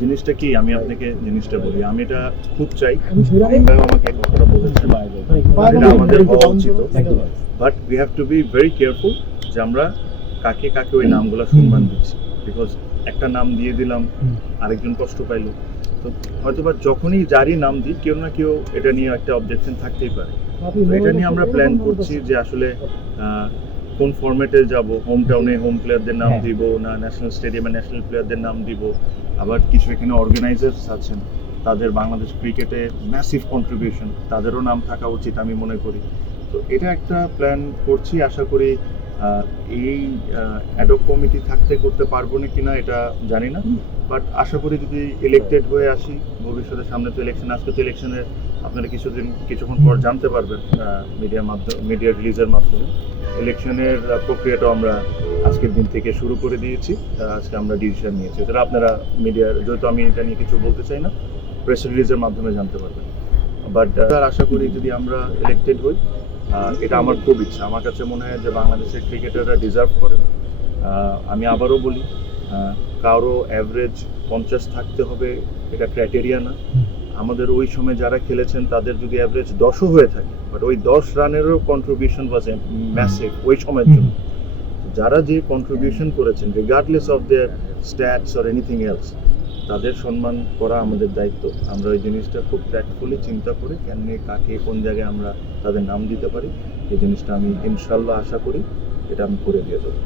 জিনিসটা কি আমি আপনাকে জিনিসটা বলি, আমি এটা খুব চাই, ভাই আমাকে কথাটা বলেছেন, এটা আমাদের হওয়া উচিত, but we have to be very careful যে আমরা কাকে কাকে ওই নামগুলো সম্মান দিচ্ছি। বিকজ একটা নাম দিয়ে দিলাম, আরেকজন কষ্ট পাইলো, তো হয়তোবা যখনই যারই নাম দিই কেউ না কেউ এটা নিয়ে একটা অবজেকশন থাকতেই পারে। তো এটা নিয়ে আমরা প্ল্যান করছি যে আসলে কোন ফরম্যাটে যাব, হোম টাউনে হোম প্লেয়ারদের নাম দিব না ন্যাশনাল স্টেডিয়ামে ন্যাশনাল প্লেয়ারদের নাম দিব। আবার কিছু এখানে অর্গানাইজার্স আছেন, তাদের বাংলাদেশ ক্রিকেটে ম্যাসিভ কন্ট্রিবিউশন, তাদেরও নাম থাকা উচিত আমি মনে করি। তো এটা একটা প্ল্যান করছি, আশা করি এই অ্যাডক কমিটি থাকতে করতে পারবো না কিনা এটা জানি না, বাট আশা করি যদি ইলেক্টেড হয়ে আসি ভবিষ্যতে, সামনে তো ইলেকশন, আজকে তো ইলেকশনের আপনারা কিছুক্ষণ পর জানতে পারবেন মিডিয়া রিলিজের মাধ্যমে। ইলেকশনের প্রক্রিয়াটাও আমরা আজকের দিন থেকে শুরু করে দিয়েছি, আজকে আমরা ডিসিশন নিয়েছি, এটা আপনারা মিডিয়ার, যেহেতু আমি এটা নিয়ে কিছু বলতে চাই না, প্রেস রিলিজের মাধ্যমে জানতে পারবেন। বাট আশা করি যদি আমরা ইলেক্টেড হই, এটা আমার খুব ইচ্ছা, আমার কাছে মনে হয় যে বাংলাদেশের ক্রিকেটাররা ডিজার্ভ করে। আমি আবারও বলি, কারো অ্যাভারেজ 50 থাকতে হবে এটা ক্রাইটেরিয়া না। আমাদের ওই সময় যারা খেলেছেন তাদের যদি অ্যাভারেজ 10ও হয়ে থাকে, বাট ওই 10 রানেরও কন্ট্রিবিউশন ওয়াজ ম্যাসিভ ওই সময়ের জন্য। যারা যে কন্ট্রিবিউশন করেছেন regardless of their stats or anything else, তাদের সম্মান করা আমাদের দায়িত্ব। আমরা ওই জিনিসটা খুব ট্যাক্টফুলি চিন্তা করে কেমনে কাকে কোন জায়গায় আমরা তাদের নাম দিতে পারি, এই জিনিসটা আমি ইনশাল্লাহ আশা করি এটা আমি করে দিয়ে দেবো।